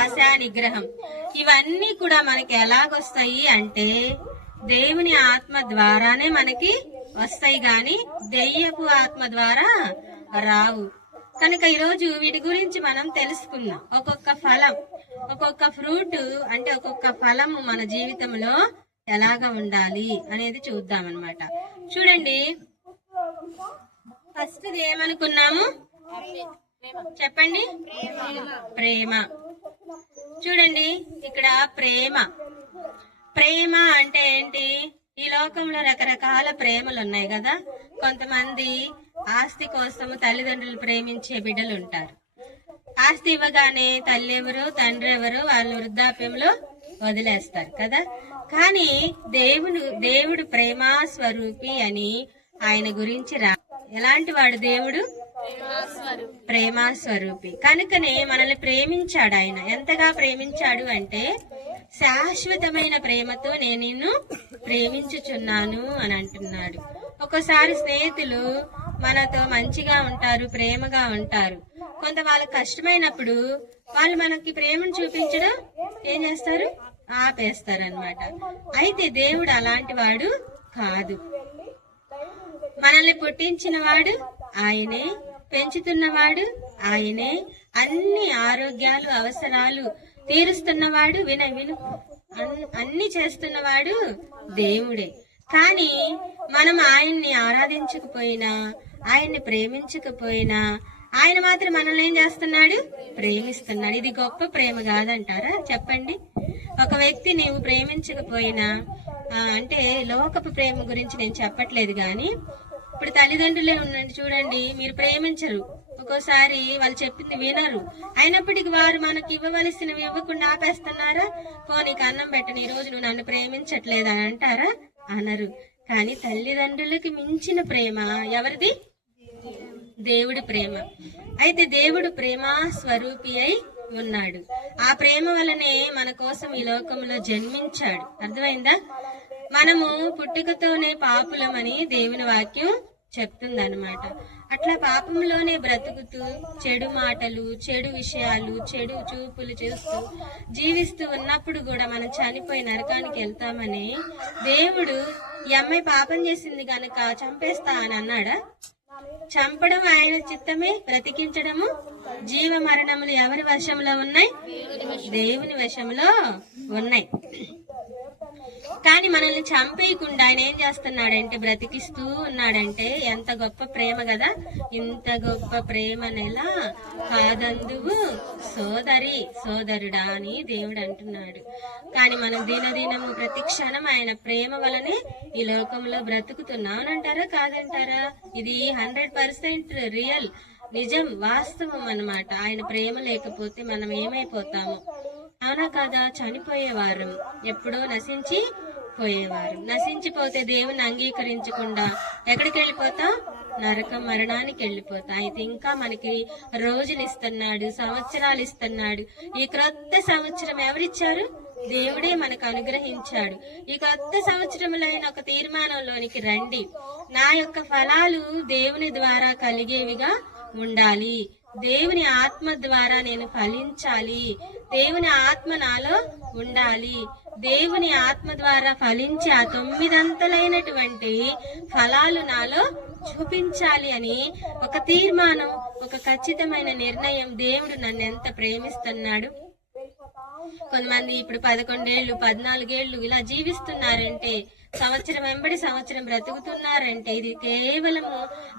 ఆశా నిగ్రహం. ఇవన్నీ కూడా మనకి ఎలాగొస్తాయి అంటే దేవుని ఆత్మ ద్వారానే మనకి వస్తాయి గాని దెయ్యపు ఆత్మ ద్వారా రావు. కనుక ఈరోజు వీటి గురించి మనం తెలుసుకుందాం. ఒక్కొక్క ఫలం, ఒక్కొక్క ఫ్రూట్ అంటే ఒక్కొక్క ఫలము మన జీవితంలో ఎలాగ ఉండాలి అనేది చూద్దాం అన్నమాట. చూడండి, ఫస్ట్ ఏమనుకున్నాము చెప్పండి? ప్రేమ. చూడండి ఇక్కడ ప్రేమ. ప్రేమ అంటే ఏంటి? ఈ లోకంలో రకరకాల ప్రేమలు ఉన్నాయి కదా. కొంతమంది ఆస్తి కోసం తల్లిదండ్రులు ప్రేమించే బిడ్డలు ఉంటారు. ఆస్తి ఇవ్వగానే తల్లి ఎవరు తండ్రి ఎవరు వాళ్ళు వృద్ధాప్యంలో వదిలేస్తారు కదా. కానీ దేవుడు ప్రేమా స్వరూపి అని ఆయన గురించి ఎలాంటి వాడు దేవుడు? ప్రేమా స్వరూపి. కనుకనే మనల్ని ప్రేమించాడు. ఆయన ఎంతగా ప్రేమించాడు అంటే శాశ్వతమైన ప్రేమతో నేను నిన్ను ప్రేమించుచున్నాను అని అంటున్నాడు. ఒక్కోసారి స్నేహితులు మనతో మంచిగా ఉంటారు, ప్రేమగా ఉంటారు. కొంత వాళ్ళకి కష్టమైనప్పుడు వాళ్ళు మనకి ప్రేమను చూపించడం ఏం చేస్తారు? ఆపేస్తారు అన్నమాట. అయితే దేవుడు అలాంటి వాడు కాదు. మనల్ని పుట్టించిన వాడు ఆయనే, పెంచుతున్నవాడు ఆయనే, అన్ని ఆరోగ్యాలు అవసరాలు తీరుస్తున్నవాడు విను అన్ని చేస్తున్నవాడు దేవుడే. కానీ మనం ఆయన్ని ఆరాధించకపోయినా, ఆయన్ని ప్రేమించకపోయినా ఆయన మాత్రం మనల్ని ఏం చేస్తున్నాడు? ప్రేమిస్తున్నాడు. ఇది గొప్ప ప్రేమ కాదంటారా? చెప్పండి. ఒక వ్యక్తి నీవు ప్రేమించకపోయినా, అంటే లోకపు ప్రేమ గురించి నేను చెప్పట్లేదు గాని, ఇప్పుడు తల్లిదండ్రులే ఉండండి చూడండి, మీరు ప్రేమించరు, ఒక్కోసారి వాళ్ళు చెప్పింది వినరు, అయినప్పటికీ వారు మనకి ఇవ్వవలసినవి ఇవ్వకుండా ఆపేస్తున్నారా? నీకు అన్నం పెట్టని, ఈ రోజు నువ్వు నన్ను ప్రేమించట్లేదు అని అంటారా? అనరు. కానీ తల్లిదండ్రులకి మించిన ప్రేమ ఎవరిది? దేవుడి ప్రేమ. అయితే దేవుడు ప్రేమా స్వరూపి అయి ఉన్నాడు. ఆ ప్రేమ వలనే మన కోసం ఈ లోకంలో జన్మించాడు. అర్థమైందా? మనము పుట్టుకతోనే పాపులమని దేవుని వాక్యం చెప్తుందన్నమాట. అట్లా పాపంలోనే బ్రతుకుతూ చెడు మాటలు, చెడు విషయాలు, చెడు చూపులు చూస్తూ జీవిస్తూ ఉన్నప్పుడు కూడా మనం చనిపోయి నరకానికి వెళ్తామని దేవుడు ఈ అమ్మాయి పాపం చేసింది గనక చంపేస్తా అని అన్నాడా? చంపడం ఆయన చిత్తమే, బ్రతికించడము జీవ మరణములు ఎవరి వశంలో ఉన్నాయి? దేవుని వశంలో ఉన్నాయి. కానీ మనల్ని చంపేయకుండా ఆయన ఏం చేస్తున్నాడంటే బ్రతికిస్తూ ఉన్నాడంటే ఎంత గొప్ప ప్రేమ కదా. ఇంత గొప్ప ప్రేమ నెల కాదందువు సోదరి సోదరుడా అని దేవుడు అంటున్నాడు. కానీ మనం దినదినము ప్రతి క్షణం ఆయన ప్రేమ వలనే ఈ లోకంలో బ్రతుకుతున్నాం అంటారా కాదంటారా? ఇది 100% రియల్, నిజం, వాస్తవం అన్నమాట. ఆయన ప్రేమ లేకపోతే మనం ఏమైపోతాము? అవునా కాదా? చనిపోయేవారు, ఎప్పుడో నశించి పోయేవారు. నశించిపోతే దేవుని అంగీకరించకుండా ఎక్కడికి వెళ్ళిపోతాం? నరకం, మరణానికి వెళ్ళిపోతాం. అయితే ఇంకా మనకి రోజులు ఇస్తున్నాడు, సంవత్సరాలు ఇస్తున్నాడు. ఈ క్రొత్త సంవత్సరం ఎవరిచ్చారు? దేవుడే మనకు అనుగ్రహించాడు. ఈ కొత్త సంవత్సరంలో ఒక తీర్మానంలోనికి రండి. నా యొక్క ఫలాలు దేవుని ద్వారా కలిగేవిగా ఉండాలి. దేవుని ఆత్మ ద్వారా నేను ఫలించాలి. దేవుని ఆత్మ నాలో ఉండాలి. దేవుని ఆత్మ ద్వారా ఫలించి ఆ 9 అంతలైనటువంటి ఫలాలు నాలో చూపించాలి అని ఒక తీర్మానం, ఒక ఖచ్చితమైన నిర్ణయం. దేవుడు నన్ను ఎంత ప్రేమిస్తున్నాడు. కొంతమంది ఇప్పుడు 11 ఏళ్ళు 14 ఏళ్ళు ఇలా జీవిస్తున్నారంటే, సంవత్సరం వెంబడి సంవత్సరం బ్రతుకుతున్నారంటే ఇది కేవలము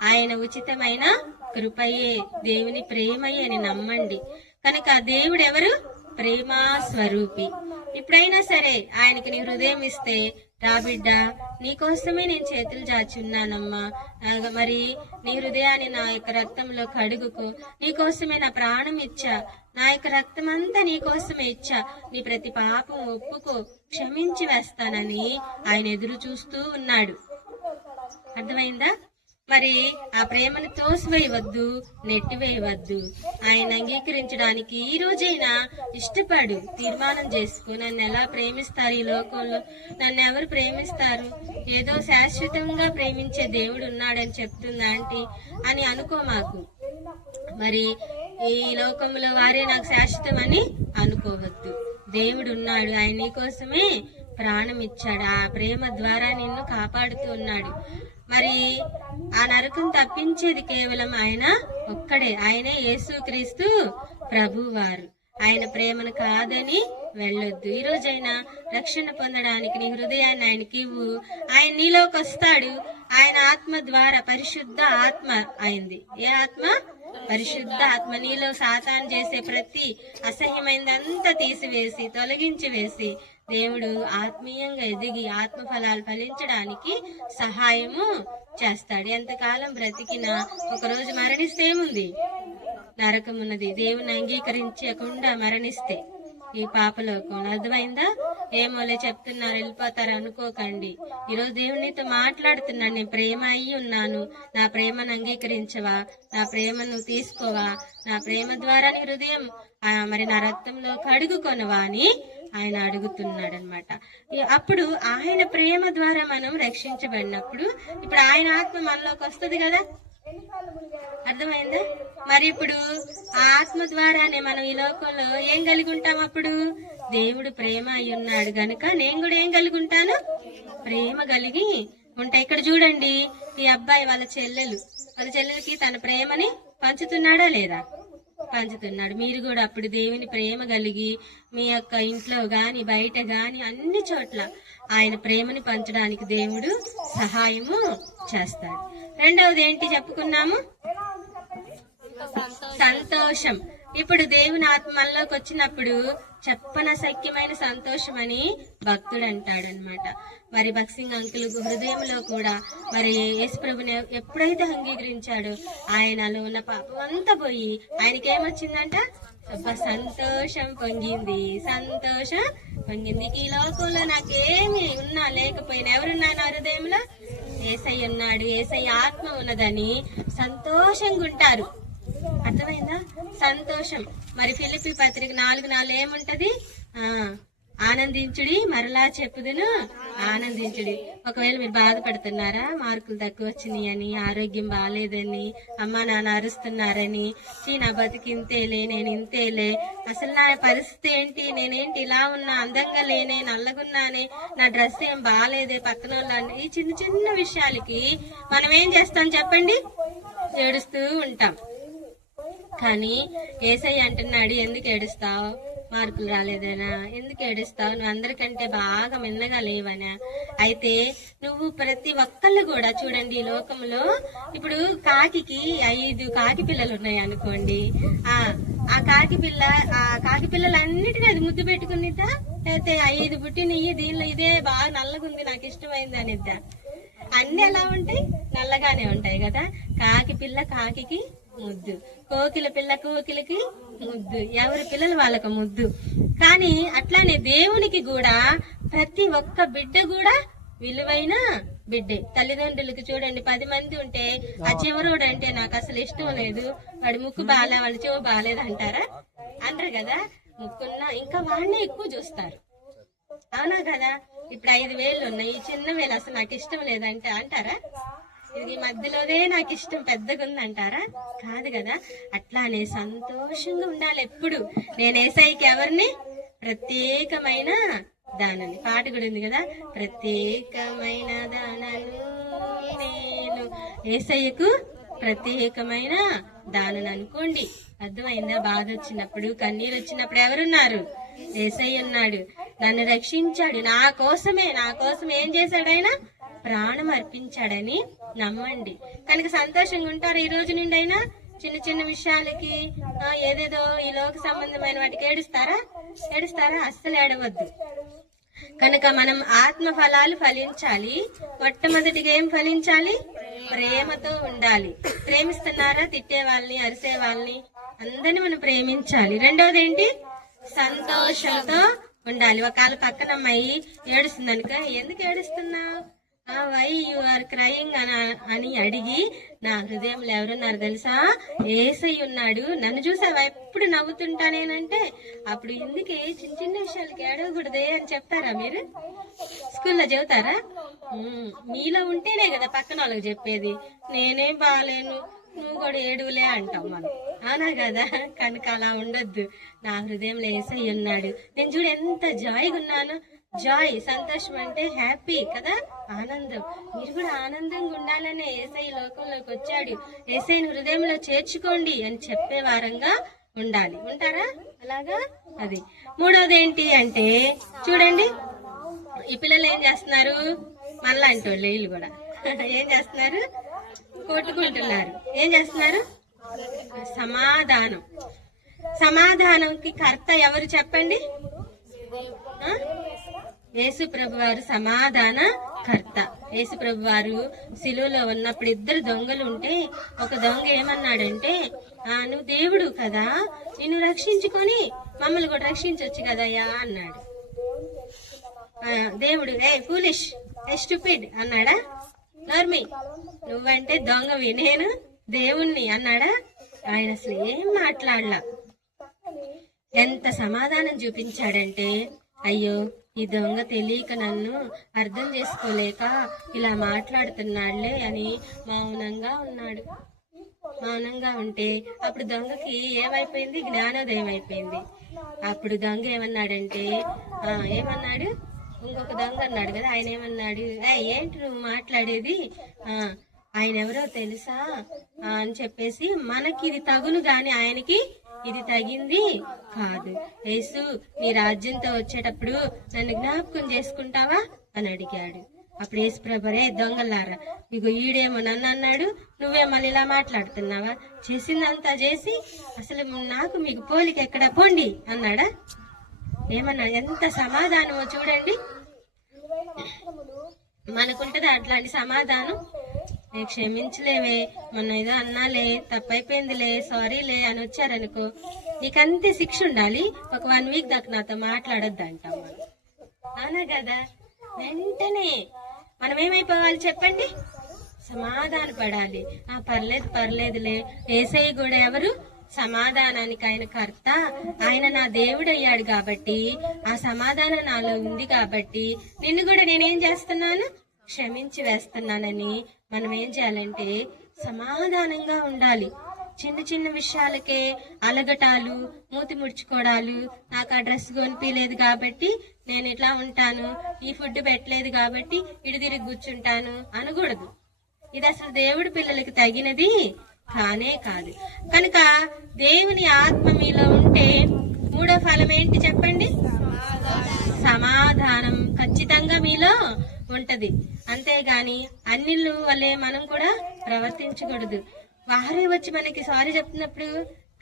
ఆయన ఉచితమైన కృపయే, దేవుని ప్రేమయే అని నమ్మండి. కనుక దేవుడు ఎవరు? ప్రేమా స్వరూపి. ఇప్పుడైనా సరే ఆయనకి నీ హృదయం ఇస్తే, రా బిడ్డ, నీకోసమే నేను చేతులు చాచున్నానమ్మా, మరి నీ హృదయాన్ని నా యొక్క రక్తంలో కడుగుకో, నీకోసమే నా ప్రాణం ఇచ్చా, నా యొక్క రక్తం అంతా నీకోసమే ఇచ్చా, నీ ప్రతి పాపం ఒప్పుకో, క్షమించి వేస్తానని ఆయన ఎదురు చూస్తూ ఉన్నాడు. అర్థమైందా? మరి ఆ ప్రేమను తోసివేయవద్దు, నెట్టివేయవద్దు. ఆయన అంగీకరించడానికి ఈ రోజైనా ఇష్టపడు, తీర్మానం చేసుకో. నన్ను ఎలా ప్రేమిస్తారు ఈ లోకంలో? నన్ను ఎవరు ప్రేమిస్తారు? ఏదో శాశ్వతంగా ప్రేమించే దేవుడు ఉన్నాడని చెప్తుందా ఆంటీ అని అనుకో మాకు. మరి ఈ లోకంలో వారే నాకు శాశ్వతం అని పారిపోవద్దు. దేవుడు ఉన్నాడు, ఆయన నీ కోసమే ప్రాణం ఇచ్చాడు. ఆ ప్రేమ ద్వారా నిన్ను కాపాడుతూ ఉన్నాడు. మరి ఆ నరకం తప్పించేది కేవలం ఆయన ఒక్కడే. ఆయనే యేసుక్రీస్తు ప్రభువారు. ఆయన ప్రేమను కాదని వెళ్ళొద్దు. ఈ రోజైనా రక్షణ పొందడానికి నీ హృదయాన్ని ఆయనకి ఇవ్వు. ఆయన నీలోకి వస్తాడు. ఆయన ఆత్మ ద్వారా, పరిశుద్ధ ఆత్మ అయింది. ఏ ఆత్మ? పరిశుద్ధ ఆత్మ. నీలో సాతాను చేసే ప్రతి అసహ్యమైనదంతా తీసివేసి, తొలగించి వేసి, దేవుడు ఆత్మీయంగా ఎదిగి ఆత్మ ఫలాలు ఫలించడానికి సహాయము చేస్తాడు. ఎంతకాలం బ్రతికినా ఒకరోజు మరణిస్తే ఏముంది? నరకం ఉన్నది. దేవుని అంగీకరించకుండా మరణిస్తే ఈ పాపలోకం. అర్థమైందా? ఏమోలే చెప్తున్నారు వెళ్ళిపోతారు అనుకోకండి. ఈరోజు దేవునితో మాట్లాడుతున్నాను. నేను ప్రేమ అయ్యి ఉన్నాను, నా ప్రేమను అంగీకరించవా? నా ప్రేమను తీసుకోవా? నా ప్రేమ ద్వారా నీ హృదయం మరి నా రక్తంలో కడుగుకొనవా అని ఆయన అడుగుతున్నాడు అనమాట. అప్పుడు ఆయన ప్రేమ ద్వారా మనం రక్షించబడినప్పుడు ఇప్పుడు ఆయన ఆత్మ మనలోకి వస్తుంది కదా. అర్థమైందా? మరి ఇప్పుడు ఆ ఆత్మ ద్వారానే మనం ఈ లోకంలో ఏం కలిగి ఉంటాం? అప్పుడు దేవుడు ప్రేమ అయి ఉన్నాడు గనుక నేను కూడా ఏం కలిగి ఉంటాను? ప్రేమ కలిగి ఉంటా. ఇక్కడ చూడండి, ఈ అబ్బాయి వాళ్ళ చెల్లెలకి తన ప్రేమని పంచుతున్నాడా లేదా? పంచుతున్నాడు. మీరు కూడా అప్పుడు దేవుని ప్రేమ కలిగి మీ యొక్క ఇంట్లో గాని బయట గాని అన్ని చోట్ల ఆయన ప్రేమని పంచడానికి దేవుడు సహాయము చేస్తాడు. రెండవది ఏంటి చెప్పుకున్నాము? సంతోషం. ఇప్పుడు దేవుని ఆత్మ మనలోకి వచ్చినప్పుడు చెప్పనసఖ్యమైన సంతోషం అని భక్తుడు అంటాడు అనమాట. మరి భక్సింగ్ అంకుల్ హృదయంలో కూడా మరి యేసుప్రభుని ఎప్పుడైతే అంగీకరించాడో ఆయనలో ఉన్న పాపం అంతా పోయి ఆయనకేమొచ్చిందంట? సంతోషం పొంగింది. సంతోషం పొంగింది. ఈ లోకంలో నాకేమి ఉన్నా లేకపోయినా ఎవరున్నా నా హృదయంలో? యేసయ్య ఉన్నాడు, యేసయ్య ఆత్మ ఉన్నదని సంతోషంగా ఉంటారు. అర్థమైందా? సంతోషం. మరి ఫిలిప్పీ పత్రిక 4:4 ఏముంటది? ఆనందించుడి, మరలా చెప్పుదును ఆనందించుడి. ఒకవేళ మీరు బాధపడుతున్నారా? మార్కులు తక్కువ వచ్చినాయి అని, ఆరోగ్యం బాగాలేదని, అమ్మా నాన్న అరుస్తున్నారని, నా బతికింతేలే, నేను ఇంతేలే, అసలు నా పరిస్థితి ఏంటి, నేనేంటి ఇలా ఉన్నా, అందంగా లేనే, నల్లగున్నానే, నా డ్రెస్ ఏం బాగాలేదే, పక్కన వాళ్ళని, ఈ చిన్న చిన్న విషయాలకి మనం ఏం చేస్తాం చెప్పండి? ఏడుస్తూ ఉంటాం. కానీ యేసయ్య అంటున్నాడు, ఎందుకు ఏడుస్తావు? మార్కులు రాలేదనా? ఎందుకు ఏడుస్తావు? నువ్వు అందరికంటే బాగా మిన్నగా లేవనా? అయితే నువ్వు ప్రతి ఒక్కళ్ళు కూడా చూడండి, ఈ లోకంలో ఇప్పుడు కాకి 5 కాకి పిల్లలు ఉన్నాయి అనుకోండి. ఆ కాకి పిల్లలన్నిటినీ అది ముద్దు పెట్టుకునిద్దా? అయితే 5 పుట్టినయ్యి, దీనిలో ఇదే బాగా నల్లగుంది, నాకు ఇష్టమైంది అనిద్దా? అన్ని ఎలా ఉంటాయి? నల్లగానే ఉంటాయి కదా. కాకి పిల్ల కాకి ముద్దు, కోకిల పిల్ల కోకిలకి ముద్దు, ఎవరి పిల్లలు వాళ్ళకు ముద్దు. కానీ అట్లానే దేవునికి కూడా ప్రతి ఒక్క బిడ్డ కూడా విలువైన బిడ్డే. తల్లిదండ్రులకి చూడండి, 10 మంది ఉంటే ఆ చివరోడు అంటే నాకు అసలు ఇష్టం లేదు, వాడి ముక్కు బాగా, వాడి చెవు బాగాలేదు అంటారా? అంటారు కదా. ముక్కున్నా ఇంకా వాడినే ఎక్కువ చూస్తారు. అవునా కదా? ఇప్పుడు 5 వేళ్ళు ఉన్నాయి, ఈ చిన్న వేలు అసలు నాకు ఇష్టం లేదంటే అంటారా? ఇది మధ్యలోనే నాకు ఇష్టం పెద్దగా ఉంది అంటారా? కాదు కదా. అట్లానే సంతోషంగా ఉండాలి ఎప్పుడు. నేను యేసయ్యకి ఎవరిని? ప్రత్యేకమైన దానని. పాట కూడా ఉంది కదా, ప్రత్యేకమైన దానను నేను. యేసయ్యకు ప్రత్యేకమైన దానని అనుకోండి. అర్థమైందా? బాధ వచ్చినప్పుడు, కన్నీరు వచ్చినప్పుడు ఎవరున్నారు? యేసయ్య ఉన్నాడు. నన్ను రక్షించాడు, నా కోసం ఏం చేశాడు? ఆయన ప్రాణం అర్పించాడని నమ్మండి. కనుక సంతోషంగా ఉంటారు. ఈ రోజు నుండి అయినా చిన్న చిన్న విషయాలకి ఏదేదో ఈ లోక సంబంధమైన వాటికి ఏడుస్తారా? అస్సలు ఏడవద్దు. కనుక మనం ఆత్మ ఫలాలు ఫలించాలి. మొట్టమొదటిగా ఏం ఫలించాలి? ప్రేమతో ఉండాలి. ప్రేమిస్తున్నారా? తిట్టే వాళ్ళని, అరిసే వాళ్ళని అందరినీ మనం ప్రేమించాలి. రెండవది ఏంటి? సంతోషంతో ఉండాలి. ఒకవేళ పక్కన అమ్మాయి ఏడుస్తుంది అనుక, ఎందుకు ఏడుస్తున్నావు? వై యు ఆర్ క్రయింగ్ అని అడిగి, నా హృదయంలో ఎవరున్నారు తెలుసా? యేసయ్య ఉన్నాడు. నన్ను చూసావా ఎప్పుడు నవ్వుతుంటానేనంటే, అప్పుడు ఎందుకే చిన్న చిన్న విషయాలకి ఏడవకూడదే అని చెప్తారా? మీరు స్కూల్లో చెబుతారా? మీలో ఉంటేనే కదా పక్కన వాళ్ళకి చెప్పేది. నేనేం బాగాలేను, నువ్వు కూడా ఏడులే అంటాం మనం, అవునా కదా? కనుక అలా ఉండొద్దు. నా హృదయంలో యేసయ్య ఉన్నాడు, నేను చూడు ఎంత జాయ్గా ఉన్నాను. జాయ్, సంతోషం అంటే హ్యాపీ కదా, ఆనందం. మీరు కూడా ఆనందంగా ఉండాలనే యేసయ్య లోకంలోకి వచ్చాడు. యేసయ్యని హృదయంలో చేర్చుకోండి అని చెప్పే వారంగా ఉండాలి. ఉంటారా అలాగా? అది. మూడోది ఏంటి అంటే చూడండి, ఈ పిల్లలు ఏం చేస్తున్నారు? మనలాంటి వాళ్ళు వీళ్ళు కూడా ఏం చేస్తున్నారు? కొట్టుకుంటున్నారు. ఏం చేస్తున్నారు? సమాధానం. సమాధానంకి కర్త ఎవరు చెప్పండి? యేసు ప్రభు వారు సమాధాన కర్త. యేసు ప్రభు వారు శిలువలో ఉన్నప్పుడు ఇద్దరు దొంగలు ఉంటే ఒక దొంగ ఏమన్నాడంటే, నువ్వు దేవుడు కదా, నిన్ను రక్షించుకొని మమ్మల్ని కూడా రక్షించవచ్చు కదయ్యా అన్నాడు. దేవుడు ఏ ఫూలిష్, ఏ స్టూపిడ్ అన్నాడా? నర్మి, నువ్వంటే దొంగవి, నేను దేవుణ్ణి అన్నాడా? ఆయన అసలు ఏం మాట్లాడలా. ఎంత సమాధానం చూపించాడంటే, అయ్యో ఈ దొంగ తెలియక నన్ను అర్థం చేసుకోలేక ఇలా మాట్లాడుతున్నాడులే అని మౌనంగా ఉన్నాడు. మౌనంగా ఉంటే అప్పుడు దొంగకి ఏమైపోయింది? జ్ఞానోదయం అయిపోయింది. అప్పుడు దొంగ ఏమన్నాడంటే, ఏమన్నాడు? ఇంకొక దొంగ అన్నాడు కదా, ఆయన ఏమన్నాడు? ఏంటి నువ్వు మాట్లాడేది? ఆయన ఎవరో తెలుసా అని చెప్పేసి, మనకి ఇది తగును గాని ఆయనకి ఇది తగింది కాదు. యేసు, నీ రాజ్యంతో వచ్చేటప్పుడు నన్ను జ్ఞాపకం చేసుకుంటావా అని అడిగాడు. అప్పుడు యేసు ప్రభరే, దొంగలారా, ఇగో ఈడేమో నన్ను అన్నాడు, నువ్వే మళ్ళీ ఇలా మాట్లాడుతున్నావా? చేసిందంతా చేసి అసలు నాకు మీకు పోలిక ఎక్కడ, పోండి అన్నాడా? ఏమన్నా? ఎంత సమాధానమో చూడండి. మనకుంటది అట్లాంటి సమాధానం? నేను క్షమించలేవే, మొన్న ఏదో అన్నాలే, తప్పైపోయిందిలే, సారీలే అని వచ్చారనుకో, నీకంతే శిక్ష ఉండాలి. ఒక 1 వీక్ దాకా నాతో మాట్లాడొద్దు అంటాం మనం, అవునా కదా? వెంటనే మనం ఏమైపోవాలి చెప్పండి? సమాధాన పడాలి. పర్లేదులే. యేసయ్య కూడా ఎవరు? సమాధానానికి ఆయన కర్త. ఆయన నా దేవుడు అయ్యాడు కాబట్టి, ఆ సమాధానం నాలో ఉంది కాబట్టి నిన్ను కూడా నేనేం చేస్తున్నాను? క్షమించి వేస్తున్నానని మనం ఏం చేయాలంటే సమాధానంగా ఉండాలి. చిన్న చిన్న విషయాలకే అలగటాలు, మూతి ముడుచుకోవడాలు, నాకు ఆ డ్రెస్ కొనిపించలేదు కాబట్టి నేను ఇట్లా ఉంటాను, ఈ ఫుడ్ పెట్టలేదు కాబట్టి ఇటు తిరిగి కూర్చుంటాను అనకూడదు. ఇది అసలు దేవుడి పిల్లలకి తగినది కానే కాదు. కనుక దేవుని ఆత్మ మీలో ఉంటే మూడో ఫలం ఏంటి చెప్పండి? సమాధానం ఖచ్చితంగా మీలో ఉంటది. అంతేగాని అన్నిళ్ళు వల్లే మనం కూడా ప్రవర్తించకూడదు. వారే వచ్చి మనకి సారీ చెప్తున్నప్పుడు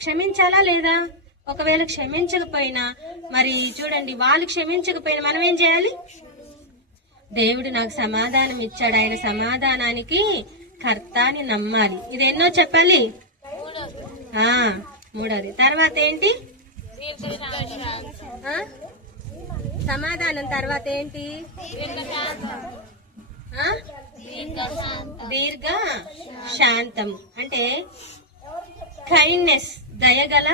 క్షమించాలా లేదా? ఒకవేళ క్షమించకపోయినా, మరి చూడండి, వాళ్ళు క్షమించకపోయినా మనం ఏం చేయాలి? దేవుడు నాకు సమాధానం ఇచ్చాడు, ఆయన సమాధానానికి కర్త అని నమ్మాలి. ఇది ఎన్నో చెప్పాలి? మూడోది. తర్వాత ఏంటి? సమాధానం తర్వాత ఏంటి? దీర్ఘ శాంతం అంటే కైండ్నెస్, దయగల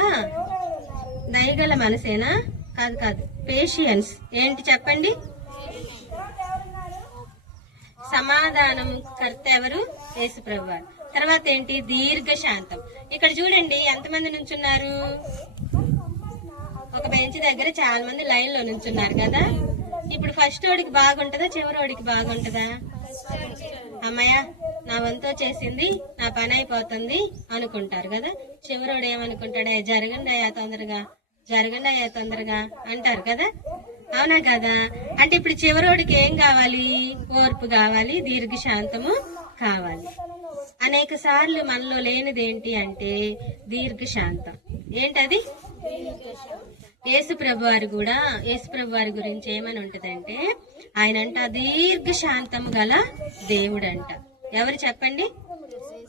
మనసేనా? కాదు. పేషియన్స్ ఏంటి చెప్పండి? సమాధానం కర్త ఎవరు? యేసు ప్రభువారు. తర్వాత ఏంటి? దీర్ఘ శాంతం. ఇక్కడ చూడండి ఎంతమంది నుంచున్నారు? ఒక బెంచ్ దగ్గర చాలా మంది లైన్ లో నుంచున్నారు కదా. ఇప్పుడు ఫస్ట్ ఓడికి బాగుంటదా, చివరోడికి బాగుంటదా? అమ్మయ్య, నా వంతో చేసింది, నా పని అయిపోతుంది అనుకుంటారు కదా. చివరోడు ఏమనుకుంటాడే? జరగండి అయ్యా తొందరగా అంటారు కదా, అవునా కదా? అంటే ఇప్పుడు చివరోడికి ఏం కావాలి? ఓర్పు కావాలి, దీర్ఘశాంతము కావాలి. అనేక సార్లు మనలో లేనిది ఏంటి అంటే దీర్ఘశాంతం. ఏంటది? యేసు ప్రభు వారి గురించి ఏమని ఉంటదంటే, ఆయనంట దీర్ఘశాంతం గల దేవుడు అంట. ఎవరు చెప్పండి?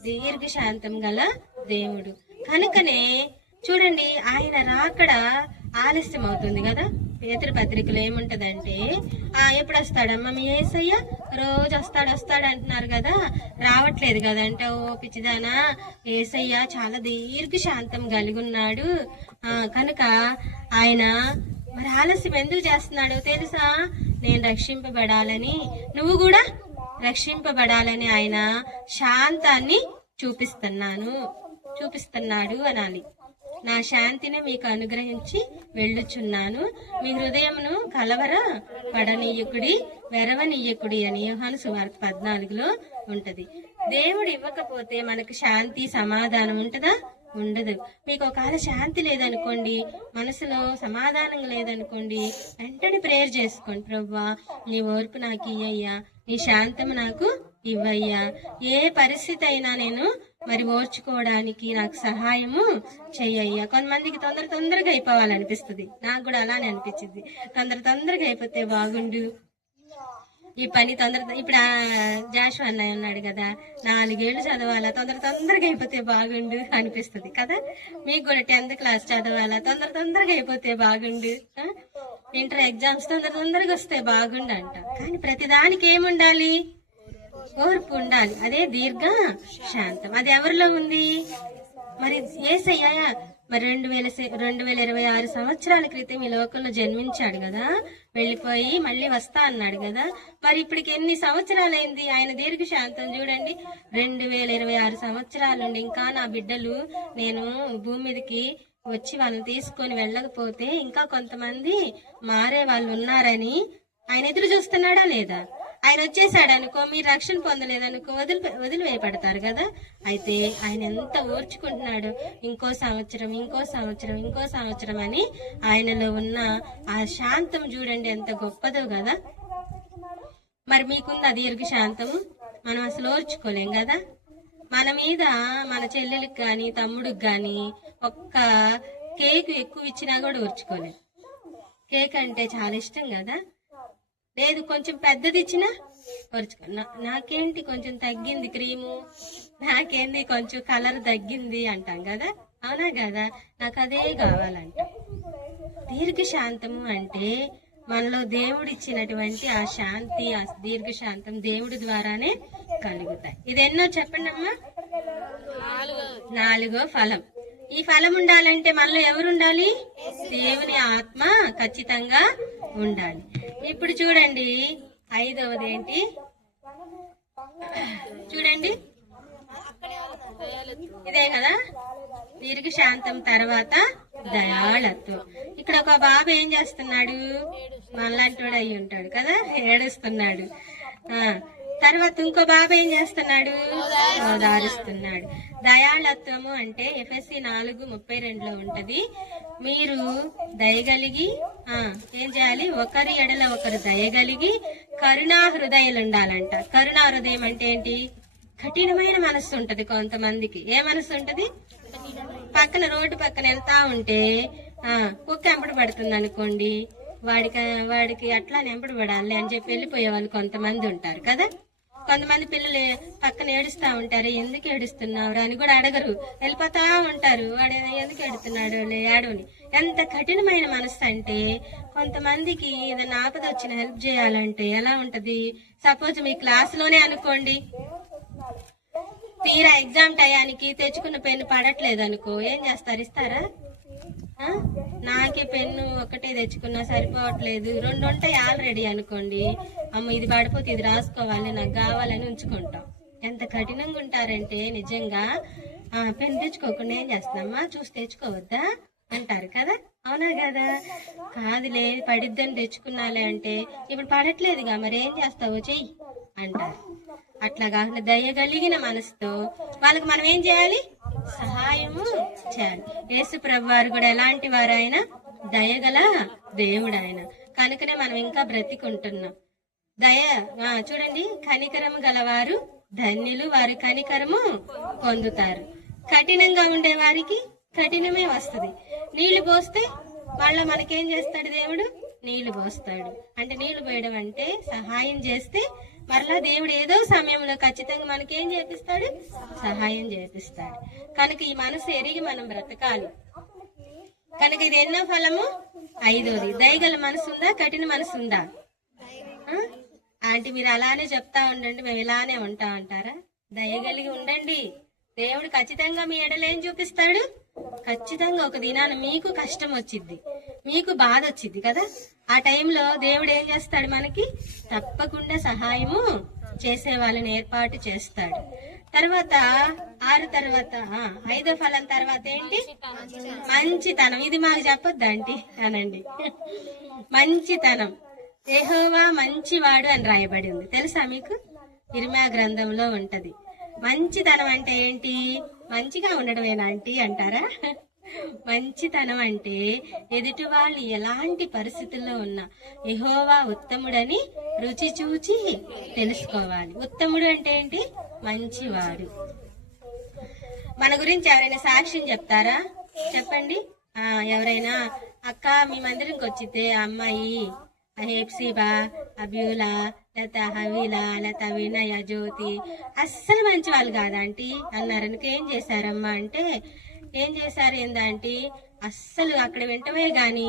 దీర్ఘశాంతం గల దేవుడు. కనుకనే చూడండి, ఆయన రాకడ ఆలస్యం అవుతుంది కదా. పేతురు పత్రికలో ఏముంటదంటే, ఎప్పుడు వస్తాడమ్మా మీ యేసయ్య? రోజు వస్తాడు అంటున్నారు కదా, రావట్లేదు కదంటే, ఓ పిచ్చిదానా, యేసయ్య చాలా దీర్ఘశాంతం కలిగి ఉన్నాడు. కనుక ఆయన మరి ఆలస్యం ఎందుకు చేస్తున్నాడో తెలుసా? నేను రక్షింపబడాలని, నువ్వు కూడా రక్షింపబడాలని ఆయన శాంతాన్ని చూపిస్తున్నాడు అనాలి. నా శాంతిని మీకు అనుగ్రహించి వెళ్ళుచున్నాను, మీ హృదయమును కలవర పడనీయకుడి, వెరవనీయకుడి అని యోహాను సువార్త 14లో ఉంటది. దేవుడు ఇవ్వకపోతే మనకు శాంతి సమాధానం ఉంటదా? ఉండదు. మీకు ఒకవేళ శాంతి లేదనుకోండి, మనసులో సమాధానం లేదనుకోండి, వెంటనే ప్రేయర్ చేసుకోండి. ప్రభువా, నీ ఓర్పు నాకు ఇయ్యయ్యా, నీ శాంతము నాకు ఇవ్వయ్యా, ఏ పరిస్థితి అయినా నేను ఓర్చుకోవడానికి నాకు సహాయము చెయ్యయ్యా. కొంతమందికి తొందరగా అయిపోవాలనిపిస్తుంది, నాకు కూడా అలానే అనిపించింది. తొందరగా అయిపోతే బాగుండు, ఈ పని ఇప్పుడు జాషువా అన్నయ్య ఉన్నాడు కదా, 4 ఏళ్ళు చదవాలా, తొందరగా అయిపోతే బాగుండు అనిపిస్తుంది కదా. మీకు కూడా 10th క్లాస్ చదవాలా, తొందరగా అయిపోతే బాగుండు, ఇంటర్ ఎగ్జామ్స్ తొందరగా వస్తే బాగుండు అంట. కానీ ప్రతిదానికి ఏముండాలి? ఓర్పు ఉండాలి. అదే దీర్ఘ శాంతం. అది ఎవరిలో ఉంది? మరి యేసయ్య 2026 సంవత్సరాల క్రితం ఈ లోకంలో జన్మించాడు కదా, వెళ్ళిపోయి మళ్ళీ వస్తా అన్నాడు కదా. మరి ఇప్పటికి ఎన్ని సంవత్సరాలైంది? ఆయన దీర్ఘ శాంతం చూడండి. 2026 సంవత్సరాల నుండి ఇంకా నా బిడ్డలు నేను భూమి మీదకి వచ్చి వాళ్ళని తీసుకొని వెళ్ళకపోతే ఇంకా కొంతమంది మారే వాళ్ళు ఉన్నారని ఆయన ఎదురు చూస్తున్నాడా లేదా? ఆయన వచ్చేసాడు అనుకో, మీరు రక్షణ పొందలేదనుకో వదిలివేయబడతారు కదా. అయితే ఆయన ఎంత ఓర్చుకుంటున్నాడు, ఇంకో సంవత్సరం అని ఆయనలో ఉన్న ఆ శాంతం చూడండి ఎంత గొప్పదో కదా. మరి మీకుంది ఆ దీర్ఘ శాంతము? మనం అసలు ఓర్చుకోలేం కదా. మన మీద మన చెల్లెలికి గాని తమ్ముడికి గాని ఒక్క కేక్ ఎక్కువ ఇచ్చినా కూడా ఓర్చుకోలేం. కేక్ అంటే చాలా ఇష్టం కదా. లేదు కొంచెం పెద్దది ఇచ్చినా ఓర్చుకో, నాకేంటి కొంచెం తగ్గింది క్రీము, నాకేంటి కొంచెం కలర్ తగ్గింది అంటాం కదా. అవునా కదా, నాకు అదే కావాలంట. దీర్ఘ శాంతము అంటే మనలో దేవుడు ఇచ్చినటువంటి ఆ శాంతి, ఆ దీర్ఘ శాంతం దేవుడి ద్వారానే కలుగుతాయి. ఇది ఎన్నో చెప్పండి అమ్మా? 4వ ఫలం. ఈ ఫలం ఉండాలంటే మనలో ఎవరు ఉండాలి? దేవుని ఆత్మ ఖచ్చితంగా ఉండాలి. ఇప్పుడు చూడండి 5వది ఏంటి చూడండి, ఇదే కదా దీర్ఘ శాంతం తర్వాత దయాళత్వం. ఇక్కడ ఒక బాబు ఏం చేస్తున్నాడు? మనలాంటి అయి ఉంటాడు కదా, ఏడుస్తున్నాడు. తర్వాత ఇంకో బాబు ఏం చేస్తున్నాడు? ఓదారుస్తున్నాడు. దయాళత్వము అంటే ఎఫెసీ 4:32లో ఉంటది. మీరు దయగలిగి ఏం చేయాలి? ఒకరి ఎడల ఒకరు దయగలిగి కరుణా హృదయాలు ఉండాలంట. కరుణా హృదయం అంటే ఏంటి? కఠినమైన మనస్సు ఉంటది కొంతమందికి. ఏ మనస్సు ఉంటది? రోడ్డు పక్కన వెళ్తా ఉంటే కుక్క ఎంపడి పడుతుంది అనుకోండి, వాడికి అట్లా ఎంపడి పడాలి అని చెప్పి వెళ్ళిపోయే వాళ్ళు కొంతమంది ఉంటారు కదా. కొంతమంది పిల్లలు పక్కన ఏడుస్తా ఉంటారు, ఎందుకు ఏడుస్తున్నావు అని కూడా అడగరు, వెళ్ళిపోతా ఉంటారు. వాడు ఎందుకు ఏడుతున్నాడు ఏడవని. ఎంత కఠినమైన మనసు అంటే, కొంతమందికి ఏదైనా ఆపద వచ్చిన హెల్ప్ చేయాలంటే ఎలా ఉంటది? సపోజ్ మీ క్లాసులోనే అనుకోండి, తీరా ఎగ్జామ్ టయానికి తెచ్చుకున్న పెన్ను పడట్లేదు అనుకో, ఏం చేస్తారు? ఇస్తారా? నాకే పెన్ను ఒకటే తెచ్చుకున్నా సరిపోవట్లేదు, 2 ఉంటాయి ఆల్రెడీ అనుకోండి, అమ్మ ఇది పడిపోతే ఇది రాసుకోవాలి, నాకు కావాలని ఉంచుకుంటాం. ఎంత కఠినంగా ఉంటారంటే నిజంగా. పెన్ను తెచ్చుకోకుండా ఏం చేస్తామమ్మా, చూసి తెచ్చుకోవద్దా అంటారు కదా. అవునా కదా? కాదులే పడిద్దని తెచ్చుకున్నాలే అంటే, ఇప్పుడు పడట్లేదుగా మరి ఏం చేస్తావో చెయ్యి అంటారు. అట్లా కాకుండా దయగలిగిన మనసుతో వాళ్ళకి మనం ఏం చేయాలి? సహాయము చేయాలి. యేసు ప్రభు వారు కూడా ఎలాంటి వారు? ఆయన దయగల దేవుడు ఆయన. కనుకనే మనం ఇంకా బ్రతికుంటున్నాం. చూడండి, కనికరము గలవారు ధన్యులు, వారి కనికరము పొందుతారు. కఠినంగా ఉండే వారికి కఠినమే వస్తుంది. నీళ్లు పోస్తే వాళ్ళ మనకేం చేస్తాడు దేవుడు? నీళ్లు పోస్తాడు. అంటే నీళ్లు పోయడం అంటే సహాయం చేస్తే మరలా దేవుడు ఏదో సమయంలో ఖచ్చితంగా మనకేం చేపిస్తాడు? సహాయం చేపిస్తాడు. కనుక ఈ మనసు ఎరిగి మనం బ్రతకాలి. కనుక ఇది ఎన్నో ఫలము? 5వది. దయగల మనసు ఉందా? కఠిన మనసు ఉందా? ఆంటీ మీరు అలానే చెప్తా ఉండండి, మేము ఇలానే ఉంటా అంటారా? దయగలిగి ఉండండి. దేవుడు ఖచ్చితంగా మీ ఎడలు ఏం చూపిస్తాడు? ఖచ్చితంగా ఒక దినాన మీకు కష్టం వచ్చిద్ది, మీకు బాధ వచ్చిద్ది కదా. ఆ టైంలో దేవుడు ఏం చేస్తాడు? మనకి తప్పకుండా సహాయము చేసే వాళ్ళని ఏర్పాటు చేస్తాడు. తర్వాత 6 తర్వాత 5వ ఫలం తర్వాత ఏంటి? మంచితనం. ఇది మాకు చెప్పొద్దా ఆంటీ అనండి. మంచితనం. యెహోవా మంచివాడు అని రాయబడి ఉంది, తెలుసా మీకు? ఇర్మీయా గ్రంథంలో ఉంటది. మంచితనం అంటే ఏంటి? మంచిగా ఉండడమేనా ఆంటీ అంటారా? మంచితనం అంటే ఎదుటి వాళ్ళు ఎలాంటి పరిస్థితుల్లో ఉన్నా యెహోవా ఉత్తముడని రుచి చూచి తెలుసుకోవాలి. ఉత్తముడు అంటే ఏంటి? మంచివాడు. మన గురించి ఎవరైనా సాక్ష్యం చెప్తారా? చెప్పండి. ఎవరైనా అక్క మీ మందిరంకి వచ్చితే అమ్మాయి హెప్సిబా, అబ్యూలా, లేత హవీలా, లేత వినయ, జ్యోతి అస్సలు మంచి వాళ్ళు కాదంటీ అన్నారు. ఏం చేశారమ్మా అంటే, ఏం చేశారు ఏందంటే, అస్సలు అక్కడ వింటమే గాని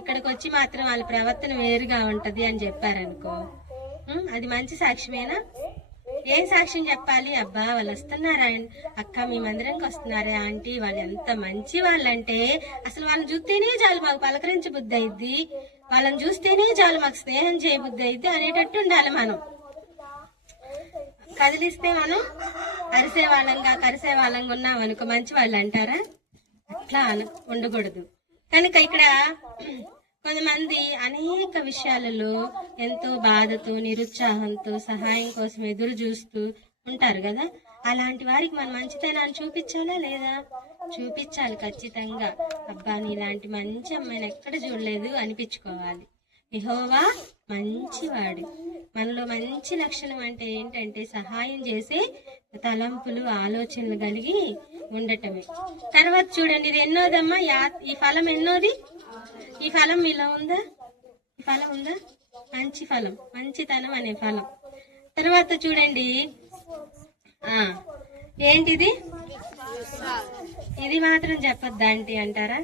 ఇక్కడికి వచ్చి మాత్రం వాళ్ళ ప్రవర్తన వేరుగా ఉంటది అని చెప్పారనుకో, అది మంచి సాక్ష్యమేనా? ఏం సాక్ష్యం చెప్పాలి? అబ్బా వాళ్ళు వస్తున్నారా అక్క మీ మందిరంకి వస్తున్నారా ఆంటీ, వాళ్ళు ఎంత మంచి వాళ్ళంటే అసలు వాళ్ళని చూస్తేనే చాలు మాకు పలకరించి బుద్ధి అయింది, వాళ్ళని చూస్తేనే చాలు మాకు స్నేహం చేయబుద్ధి అయింది అనేటట్టు ఉండాలి. మనం కదిలిస్తే మనం అరిసే వాళ్ళంగా కరిసే వాళ్ళంగా ఉన్నాం అనుకో మంచి వాళ్ళు అంటారా? అట్లా ఉండకూడదు. కనుక ఇక్కడ కొంతమంది అనేక విషయాలలో ఎంతో బాధతో నిరుత్సాహంతో సహాయం కోసం ఎదురు చూస్తూ ఉంటారు కదా. అలాంటి వారికి మనం మంచితనాన్ని చూపించాలా లేదా? చూపించాలి ఖచ్చితంగా. అబ్బా నీలాంటి మంచి అమ్మాయిని ఎక్కడ చూడలేదు అనిపించుకోవాలి. యెహోవా మంచివాడు. మనలో మంచి లక్షణం అంటే ఏంటంటే సహాయం చేసే తలంపులు ఆలోచనలు కలిగి ఉండటమే. తర్వాత చూడండి, ఇది ఎన్నోదమ్మా? ఈ ఫలం ఎన్నోది? ఈ ఫలం మీలో ఉందా? ఈ ఫలం ఉందా? మంచి ఫలం, మంచితనం అనే ఫలం. తర్వాత చూడండి, ఏంటిది? ఇది మాత్రం చెప్పొద్దా ఆంటీ అంటారా?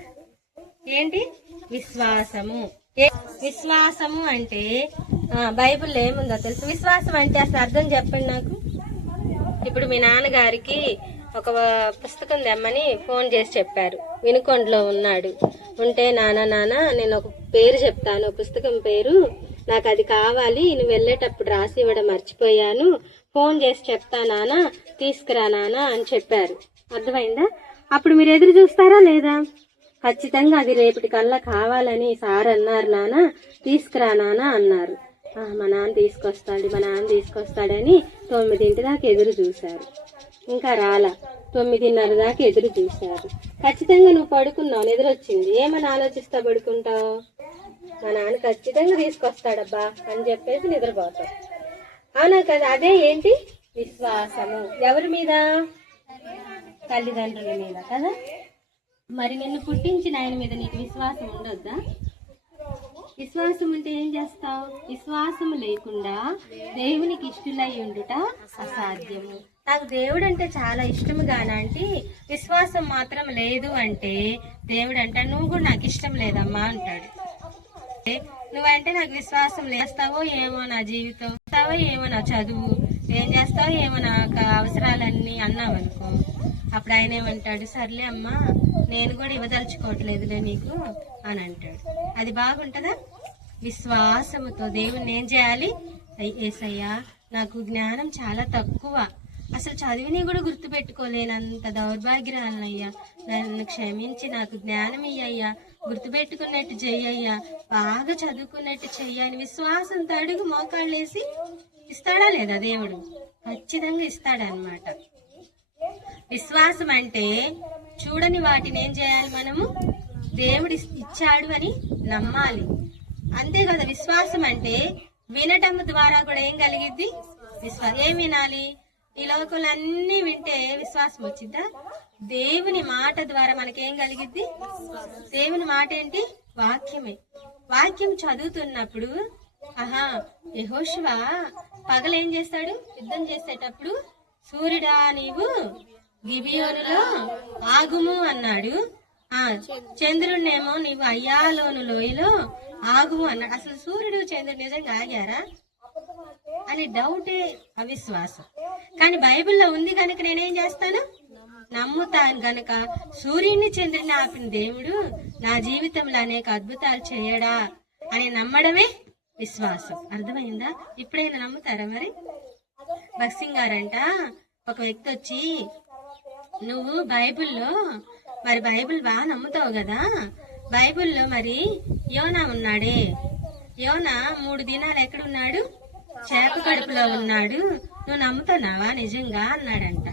ఏంటి? విశ్వాసము. విశ్వాసము అంటే బైబిల్లో ఏముందో తెలుసు? విశ్వాసం అంటే అసలు అర్థం చెప్పండి నాకు. ఇప్పుడు మీ నాన్నగారికి ఒక పుస్తకం తెమ్మని ఫోన్ చేసి చెప్పారు, వినుకొండలో ఉన్నాడు. ఉంటే నాన్న నేను ఒక పేరు చెప్తాను, పుస్తకం పేరు, నాకు అది కావాలి, నువ్వు వెళ్ళేటప్పుడు రాసి ఇవ్వడం మర్చిపోయాను, ఫోన్ చేసి చెప్తా నాన్న, తీసుకురా నాన్న అని చెప్పారు. అర్థమైందా? అప్పుడు మీరు ఎదురు చూస్తారా లేదా? ఖచ్చితంగా అది రేపటి కల్లా కావాలని సార్ అన్నారు, నాన్న తీసుకురా నాన్న అన్నారు. మా నాన్న తీసుకొస్తాడని 9 దాకా ఎదురు చూశారు. ఇంకా రాలా. 9:30 దాకా ఎదురు చూశారు. ఖచ్చితంగా నువ్వు పడుకున్నావు, నిద్రొచ్చింది, ఏమని ఆలోచిస్తా పడుకుంటావు? మా నాన్న ఖచ్చితంగా తీసుకొస్తాడబ్బా అని చెప్పేసి నిద్రపోతావు. అవునా కదా? అదే ఏంటి? విశ్వాసము. ఎవరి మీద? తల్లిదండ్రుల మీద కదా. మరి నిన్ను పుట్టించిన ఆయన మీద నీకు విశ్వాసం ఉండొద్దా? విశ్వాసం ఉంటే ఏం చేస్తావు? విశ్వాసము లేకుండా దేవునికి ఇష్టలై ఉండుట అసాధ్యము. నాకు దేవుడు అంటే చాలా ఇష్టము గానంటే విశ్వాసం మాత్రం లేదు అంటే దేవుడు అంటాడు నువ్వు కూడా నాకు ఇష్టం లేదమ్మా అంటాడు. నువ్వంటే నాకు విశ్వాసం లేస్తావో ఏమో నా జీవితం, చేస్తావో ఏమో నా చదువు, ఏం చేస్తావో ఏమో నా అవసరాలన్నీ అన్నావు అనుకో, అప్పుడు ఆయన ఏమంటాడు, సర్లే అమ్మా నేను కూడా ఇవ్వదలుచుకోవట్లేదులే నీకు అని అంటాడు. అది బాగుంటుందా? విశ్వాసముతో దేవుణ్ణి ఏం చేయాలి? యేసయ్యా నాకు జ్ఞానం చాలా తక్కువ, అసలు చదివిని కూడా గుర్తుపెట్టుకోలేనంత దౌర్భాగ్యాలనయ్యా, నన్ను క్షమించి నాకు జ్ఞానం ఇయ్యయ్యా, గుర్తుపెట్టుకున్నట్టు చెయ్యయ్యా, బాగా చదువుకున్నట్టు చెయ్యని విశ్వాసంతో అడుగు, మోకాళ్ళేసి. ఇస్తాడా లేదా దేవుడు? ఖచ్చితంగా ఇస్తాడనమాట. విశ్వాసం అంటే చూడని వాటిని ఏం చేయాలి? మనము దేవుడు ఇచ్చాడు అని నమ్మాలి, అంతే కదా. విశ్వాసం అంటే వినటం ద్వారా కూడా ఏం కలిగిద్ది? ఏం వినాలి? ఈ లోకంలో అన్ని వింటే విశ్వాసం వచ్చిద్దా? దేవుని మాట ద్వారా మనకేం కలిగిద్ది? దేవుని మాట ఏంటి? వాక్యమే. వాక్యం చదువుతున్నప్పుడు యెహోషువ పగలేం చేస్తాడు? యుద్ధం చేసేటప్పుడు, సూర్యుడా నీవు గిబియోనులో ఆగుము అన్నాడు, చంద్రుడినేమో నీవు అయ్యాలోను లోయలో ఆగుము అన్నాడు. అసలు సూర్యుడు చంద్రుడు నిజంగా ఆగారా అని డౌటే అవిశ్వాసం. కానీ బైబిల్లో ఉంది కనుక నేనేం చేస్తాను? నమ్ముతాను గనక సూర్యుడిని చంద్రుడిని ఆపిన దేవుడు నా జీవితంలో అనేక అద్భుతాలు చేయడా అని నమ్మడమే విశ్వాసం. అర్థమైందా? ఇప్పుడైనా నమ్ముతారా? మరి భక్సింగ్ గారంట ఒక వ్యక్తి వచ్చి, నువ్వు బైబిల్లో మరి బైబిల్ బాగా నమ్ముతావు కదా, బైబిల్లో మరి యోనా ఉన్నాడే, యోనా 3 దినాలు ఎక్కడున్నాడు? చేప కడుపులో ఉన్నాడు, నువ్వు నమ్ముతున్నావా నిజంగా అన్నాడంట.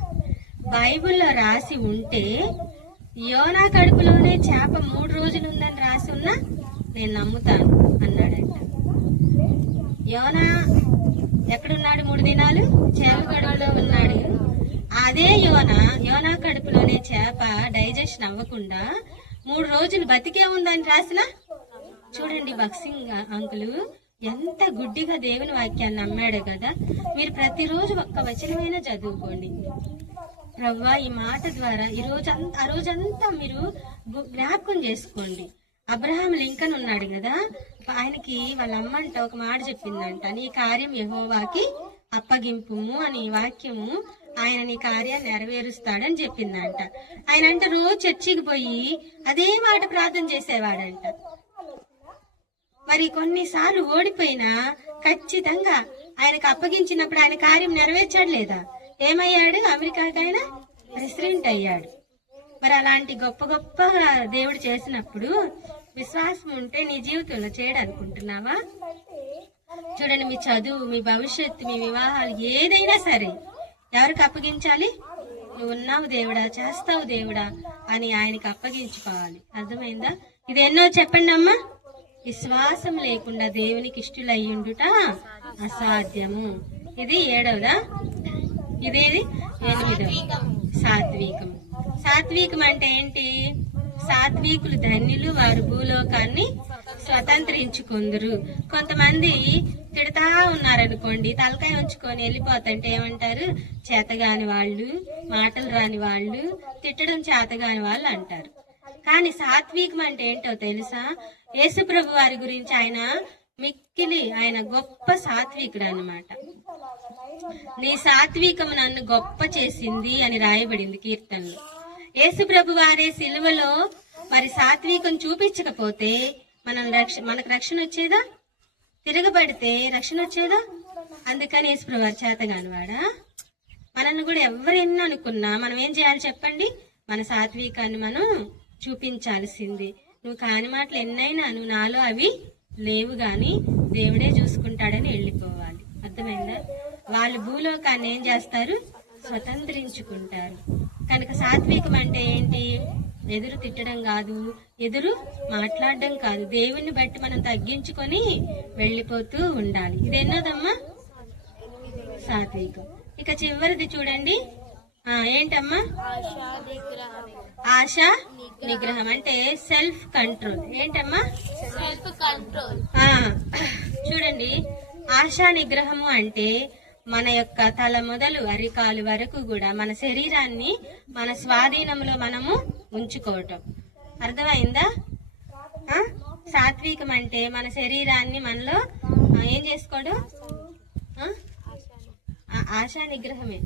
బైబిల్లో రాసి ఉంటే యోనా కడుపులోనే చేప 3 రోజులు ఉందని రాసి ఉన్నా నేను నమ్ముతాను అన్నాడంట. యోనా ఎక్కడున్నాడు? 3 దినాలు చేప కడుపులో ఉన్నాడు. అదే యోనా కడుపులోనే చేప డైజెషన్ అవ్వకుండా 3 రోజులు బతికే ఉందని రాసిన. చూడండి బక్సింగ్ అంకులు ఎంత గుడ్డిగా దేవుని వాక్యాన్ని నమ్మాడు కదా. మీరు ప్రతిరోజు ఒక్క వచనమైనా చదువుకోండి. ప్రవ్వా ఈ మాట ద్వారా ఆ రోజంతా మీరు జ్ఞాపకం చేసుకోండి. అబ్రహాం లింకన్ ఉన్నాడు కదా, ఆయనకి వాళ్ళ అమ్మంట ఒక మాట చెప్పిందంట, నీ కార్యం యెహోవాకి అప్పగింపుము అని వాక్యము, ఆయన నీ కార్యాన్ని నెరవేరుస్తాడని చెప్పిందంట. ఆయన అంటే రోజు చర్చికి పోయి అదే మాట ప్రార్థన చేసేవాడంట. మరి కొన్నిసార్లు ఓడిపోయినా ఖచ్చితంగా ఆయనకు అప్పగించినప్పుడు ఆయన కార్యం నెరవేర్చాడు లేదా? ఏమయ్యాడు? అమెరికాకి ఆయన ప్రెసిడెంట్ అయ్యాడు. మరి అలాంటి గొప్ప గొప్ప దేవుడు చేసినప్పుడు విశ్వాసం ఉంటే నీ జీవితంలో చేయడానుకుంటున్నావా? చూడండి, మీ చదువు, మీ భవిష్యత్తు, మీ వివాహాలు ఏదైనా సరే ఎవరికి అప్పగించాలి? నువ్వు ఉన్నావు దేవుడా, చేస్తావు దేవుడా అని ఆయనకి అప్పగించుకోవాలి. అర్థమైందా? ఇది ఎన్నో చెప్పండి అమ్మా. విశ్వాసం లేకుండా దేవునికి ఇష్టలయ్యుండుట అసాధ్యము. ఇది 7వదా? ఇదేది 8వ. సాత్వికం. సాత్వికం అంటే ఏంటి? సాత్వికులు ధన్యులు, వారు భూలోకాన్ని స్వతంత్రించుకుందరు. కొంతమంది తిడతా ఉన్నారనుకోండి, తలకాయ ఉంచుకొని వెళ్ళిపోతుంటే ఏమంటారు? చేతగాని వాళ్ళు, మాటలు రాని వాళ్ళు, తిట్టడం చేతగాని వాళ్ళు అంటారు. కానీ సాత్వికం అంటే ఏంటో తెలుసా? యేసుప్రభు వారి గురించి ఆయన గొప్ప సాత్వికుడు అన్నమాట. నీ సాత్వికం నన్ను గొప్ప చేసింది అని రాయబడింది కీర్తనలో. యేసుప్రభు వారే సిలువలో మరి సాత్వికం చూపించకపోతే మనకు రక్షణ వచ్చేదా? తిరగబడితే రక్షణ వచ్చేదా? అందుకని యేసుప్రభు వారు చేతగాని వాడా? మనల్ని కూడా ఎవరెన్ని అనుకున్నా మనం ఏం చేయాలి చెప్పండి? మన సాత్వికాన్ని మనం చూపించాల్సింది. నువ్వు కాని మాటలు ఎన్నైనా నువ్వు నాలో అవి లేవు గాని దేవుడే చూసుకుంటాడని వెళ్ళిపోవాలి. అర్థమైందా? వాళ్ళు భూలోకాన్ని ఏం చేస్తారు? స్వతంత్రించుకుంటారు. కనుక సాత్వికం అంటే ఏంటి? ఎదురు తిట్టడం కాదు, ఎదురు మాట్లాడడం కాదు, దేవుణ్ణి బట్టి మనం తగ్గించుకొని వెళ్ళిపోతూ ఉండాలి. ఇది ఎన్నోదమ్మా? సాత్వికం. ఇక చివరిది చూడండి, ఏంటమ్మా? ఆశ నిగ్రహం అంటే సెల్ఫ్ కంట్రోల్. ఏంటమ్మా? Self control. చూడండి, ఆశా నిగ్రహము అంటే మన యొక్క తల మొదలు అరికాలు వరకు కూడా మన శరీరాన్ని మన స్వాధీనంలో మనము ఉంచుకోవటం. అర్థమైందా? సాత్వికం అంటే మన శరీరాన్ని మనలో ఏం చేసుకోవడం? ఆశా నిగ్రహమే,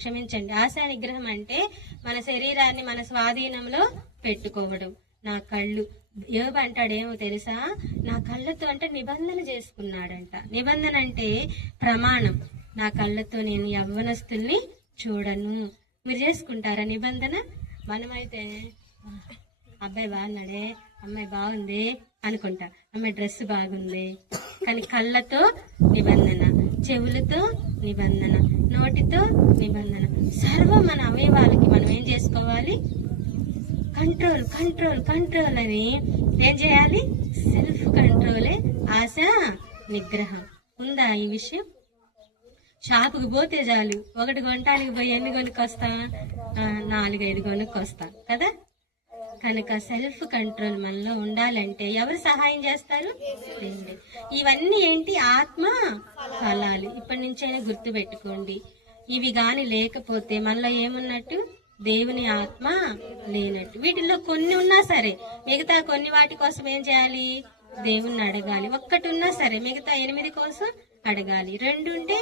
క్షమించండి, ఆశా నిగ్రహం అంటే మన శరీరాన్ని మన స్వాధీనంలో పెట్టుకోవడం. నా కళ్ళు, యోబు అంటాడేమో తెలుసా? నా కళ్ళతో అంటే నిబంధన చేసుకున్నాడంట. నిబంధన అంటే ప్రమాణం. నా కళ్ళతో నేను యవ్వనస్తుల్ని చూడను. మీరు చేసుకుంటారా నిబంధన? మనమైతే అబ్బాయి బాగున్నాడే, అమ్మాయి బాగుంది అనుకుంటా, అమ్మాయి డ్రెస్ బాగుంది. కానీ కళ్ళతో నిబంధన, చెవులతో నిబంధన, నోటితో నిబంధన, సర్వం మన అవయవాలకి మనం ఏం చేసుకోవాలి? కంట్రోల్ కంట్రోల్ కంట్రోల్ అని ఏం చేయాలి? సెల్ఫ్ కంట్రోలే ఆశ నిగ్రహం. ఉందా ఈ విషయం? షాపుకి పోతే చాలు, ఒకటి కొనటానికి పోయి ఎన్ని కొనుక్కొస్తాం? 4-5 కొనుక్కొస్తాం కదా. కనుక సెల్ఫ్ కంట్రోల్ మనలో ఉండాలంటే ఎవరు సహాయం చేస్తారు? దేవుడే. ఇవన్నీ ఏంటి? ఆత్మ ఫలాలు. ఇప్పటి నుంచైనా గుర్తు పెట్టుకోండి. ఇవి గాని లేకపోతే మనలో ఏమున్నట్టు? దేవుని ఆత్మ లేనట్టు. వీటిల్లో కొన్ని ఉన్నా సరే మిగతా కొన్ని వాటి కోసం ఏం చేయాలి? దేవుణ్ణి అడగాలి. ఒక్కటి ఉన్నా సరే మిగతా 8 కోసం అడగాలి. 2 ఉంటే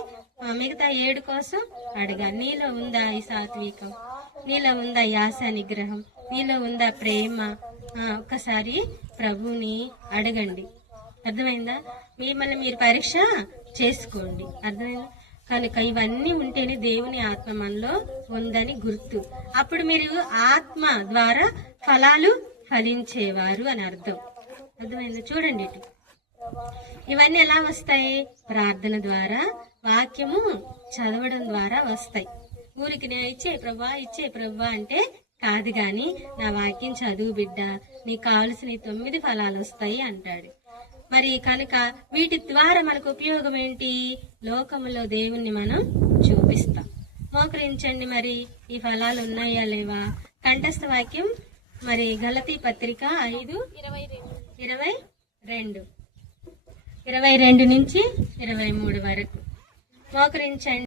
మిగతా 7 కోసం అడగాలి. నీలో ఉందా ఈ సాత్వికం? నీలో ఉందా ఈ ఆశా నిగ్రహం? నీలో ఉందా ప్రేమ? ఒక్కసారి ప్రభుని అడగండి. అర్థమైందా? మిమ్మల్ని మీరు పరీక్ష చేసుకోండి. అర్థమైందా? కనుక ఇవన్నీ ఉంటేనే దేవుని ఆత్మ మనలో ఉందని గుర్తు. అప్పుడు మీరు ఆత్మ ద్వారా ఫలాలు ఫలించేవారు అని అర్థం. అర్థమైంది? చూడండి ఇటు. ఇవన్నీ ఎలా వస్తాయి? ప్రార్థన ద్వారా, వాక్యము చదవడం ద్వారా వస్తాయి. ఊరికి నేను ఇచ్చే ప్రభా అంటే కాదు గాని, నా వాక్యం చదువు బిడ్డ, నీకు కావలసిన 9 ఫలాలు వస్తాయి అంటాడు. మరి కనుక వీటి ద్వారా మనకు ఉపయోగం ఏంటి? లోకములో దేవుణ్ణి మనం చూపిస్తాం. మోకరించండి. మరి ఈ ఫలాలు ఉన్నాయా లేవా? కంఠస్థ వాక్యం మరి గలతీ పత్రిక 5:22 నుంచి 23 వరకు మోకరించండి.